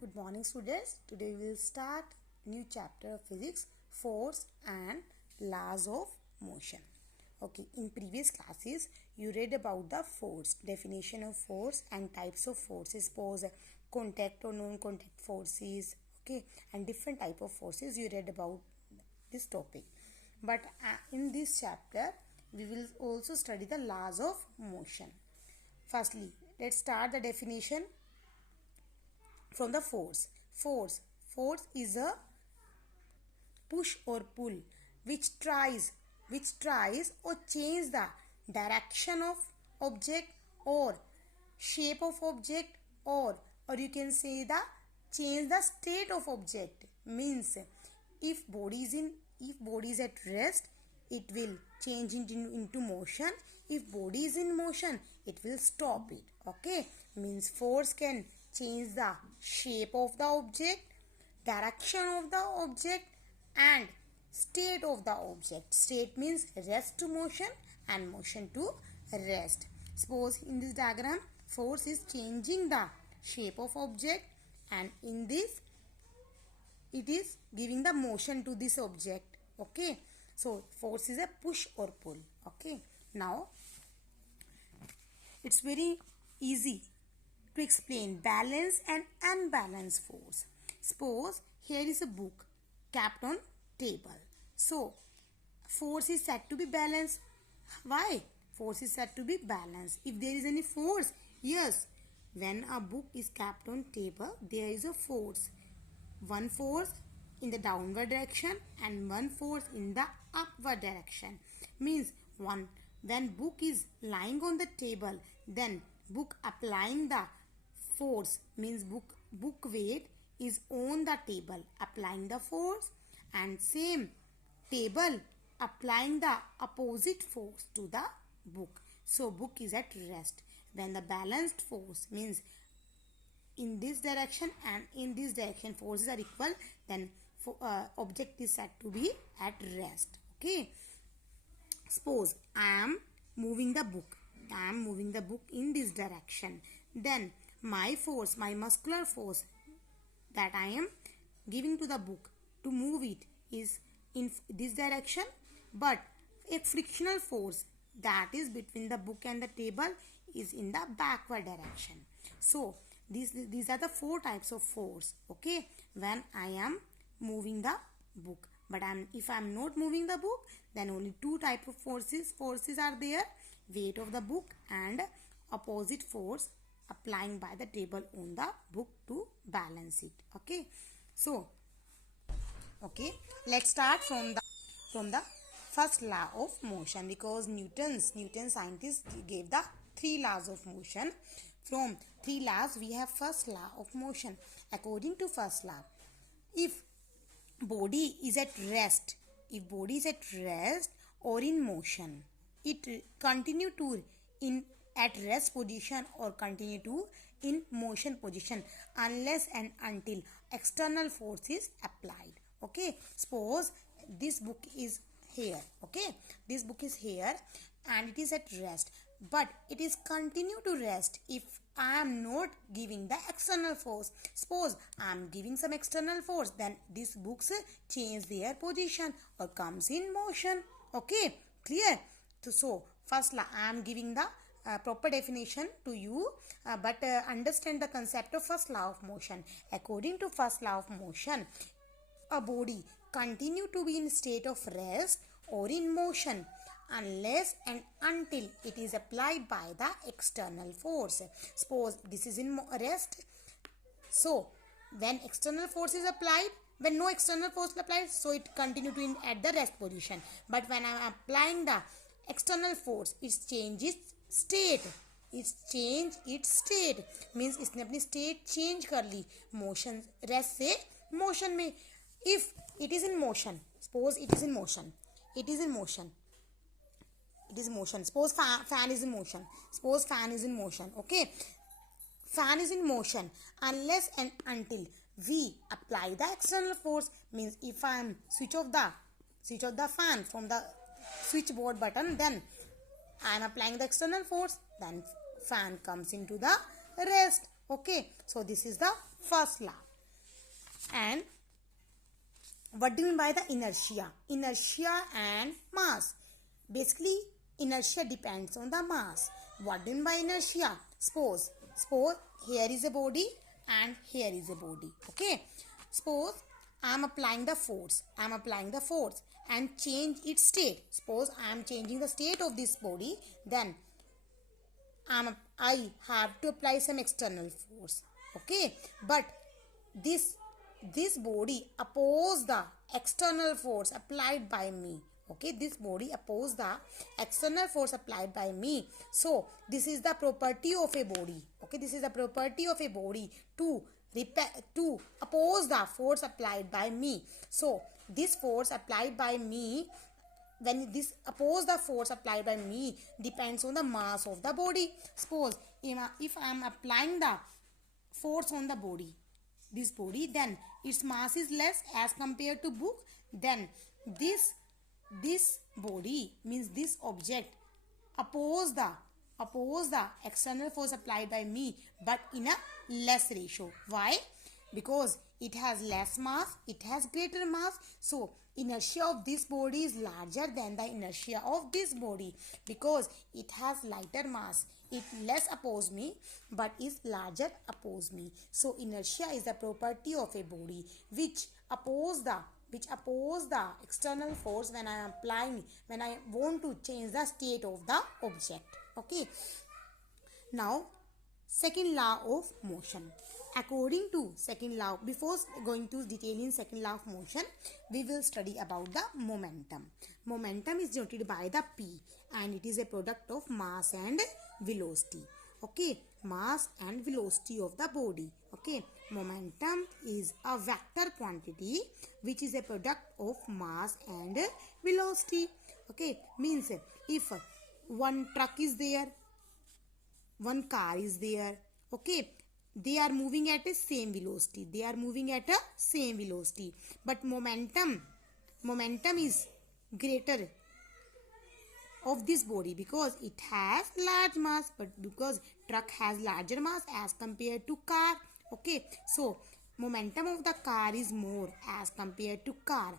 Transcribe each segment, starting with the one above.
Good morning, students. Today we will start new chapter of physics, force and laws of motion. Okay, in previous classes you read about the force, definition of force and types of forces, suppose contact or non-contact forces, okay, and different type of forces you read about this topic. But in this chapter we will also study the laws of motion. Firstly, let's start the definition from the force. Force is a push or pull which tries or change the direction of object or shape of object, or you can say the change the state of object. Means if body is at rest, it will change into motion. If body is in motion, it will stop it. Okay, means force can change the shape of the object, direction of the object and state of the object. State means rest to motion and motion to rest. Suppose in this diagram force is changing the shape of object, and in this it is giving the motion to this object. Okay, so force is a push or pull. Okay, now it's very easy to explain balance and unbalanced force. Suppose here is a book kept on table. So force is said to be balanced. Why? Force is said to be balanced if there is any force. Yes, when a book is kept on table, there is a force. One force in the downward direction and one force in the upward direction. Means when book is lying on the table, then book applying the force, means book weight is on the table applying the force, and same table applying the opposite force to the book. So book is at rest. When the balanced force, means in this direction and in this direction forces are equal, then object is said to be at rest. Okay, suppose I am moving the book in this direction, then my muscular force that I am giving to the book to move it is in this direction, but a frictional force that is between the book and the table is in the backward direction. So these are the four types of force. Okay, when I am moving the book, but if I am not moving the book, then only two type of forces are there: weight of the book and opposite force applying by the table on the book to balance it. Okay, so let's start from the first law of motion, because Newton scientists gave the three laws of motion. From three laws we have first law of motion. According to first law, if body is at rest or in motion, it continue to in at rest position or continue to in motion position unless and until external force is applied. Okay, suppose this book is here. Okay, this book is here and it is at rest, but it is continue to rest if I am not giving the external force. Suppose I am giving some external force, then these books change their position or comes in motion. Okay, clear? So first law I am giving the proper definition to you, but understand the concept of first law of motion. According to first law of motion, a body continue to be in state of rest or in motion unless and until it is applied by the external force. Suppose this is in rest, so when external force is applied, when no external force is applied, so it continue to at the rest position. But when I am applying the external force, it changes state. Means इसने अपनी state change कर ली motion rest से motion में. If it is in motion, suppose it is in motion, suppose fan is in motion. Okay, fan is in motion unless and until we apply the external force. Means if I am switch off the fan from the switchboard button, then I am applying the external force, then fan comes into the rest. Okay, so this is the first law. And what do you mean by the inertia? Inertia and mass. Basically, inertia depends on the mass. What do you mean by inertia? Suppose here is a body and here is a body. Okay. Suppose I am applying the force. And change its state. Suppose I am changing the state of this body. Then I have to apply some external force. Okay. But this body oppose the external force applied by me. Okay, this body oppose the external force applied by me. So this is the property of a body. Okay, this is the property of a body to oppose the force applied by me. So this force applied by me, when this oppose the force applied by me, depends on the mass of the body. Suppose if I am applying the force on the body, this body, then its mass is less as compared to book. Then this body, means this object, oppose the external force applied by me, but in a less ratio. Why? Because it has less mass, it has greater mass. So inertia of this body is larger than the inertia of this body, because it has lighter mass. It less oppose me, but is larger oppose me. So inertia is the property of a body which oppose the external force when I want to change the state of the object. Okay. Now, second law of motion. According to second law, before going to detail in second law of motion, we will study about the momentum. Momentum is denoted by the P, and it is a product of mass and velocity. Okay, mass and velocity of the body. Okay, momentum is a vector quantity which is a product of mass and velocity. Okay, means if one truck is there, one car is there, okay, they are moving at a same velocity. But momentum is greater of this body because it has large mass, but because truck has larger mass as compared to car. Okay, so momentum of the car is more as compared to car,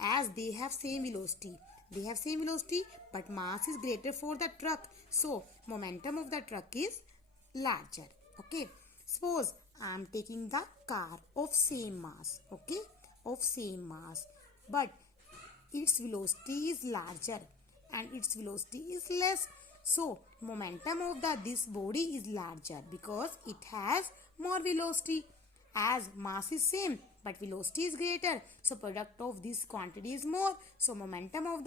as they have same velocity, but mass is greater for the truck, so momentum of the truck is larger. Okay, suppose I am taking the car of same mass, but its velocity is larger and its velocity is less. So momentum of this body is larger because it has more velocity. As mass is same but velocity is greater, so product of this quantity is more. So momentum of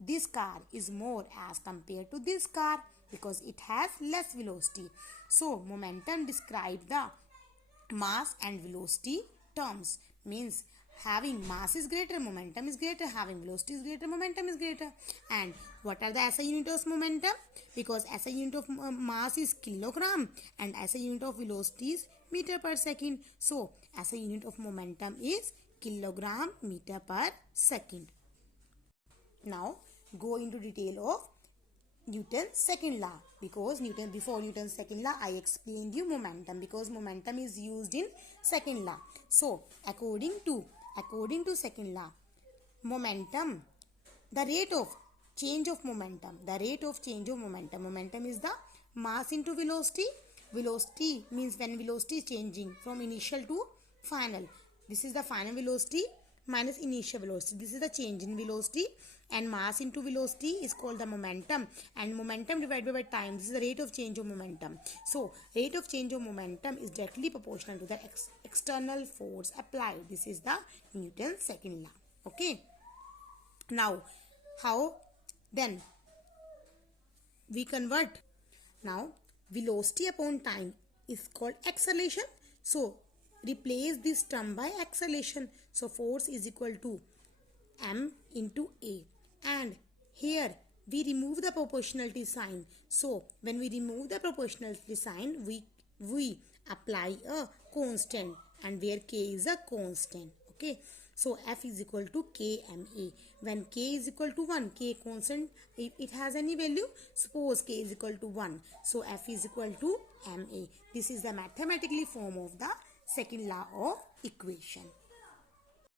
this car is more as compared to this car because it has less velocity. So momentum describes the mass and velocity terms, means having mass is greater, momentum is greater, having velocity is greater, momentum is greater. And what are the SI unit of momentum? Because SI unit of mass is kilogram and SI unit of velocity is meter per second. So SI unit of momentum is kilogram meter per second. Now go into detail of Newton's second law, because before Newton's second law I explained you momentum, because momentum is used in second law. So according to second law, momentum, the rate of change of momentum is the mass into velocity. Velocity means when velocity is changing from initial to final. This is the final velocity minus initial velocity. This is the change in velocity, and mass into velocity is called the momentum, and momentum divided by time, this is the rate of change of momentum. So rate of change of momentum is directly proportional to the external force applied. This is the Newton's second law. Okay, now how then we convert? Now velocity upon time is called acceleration, so replace this term by acceleration. So force is equal to m into a, and here we remove the proportionality sign. So when we remove the proportionality sign, we apply a constant, and where k is a constant. Okay, so F is equal to kma. When k is equal to 1, k constant, if it has any value, suppose k is equal to 1, so F is equal to ma. This is the mathematically form of the second law of equation.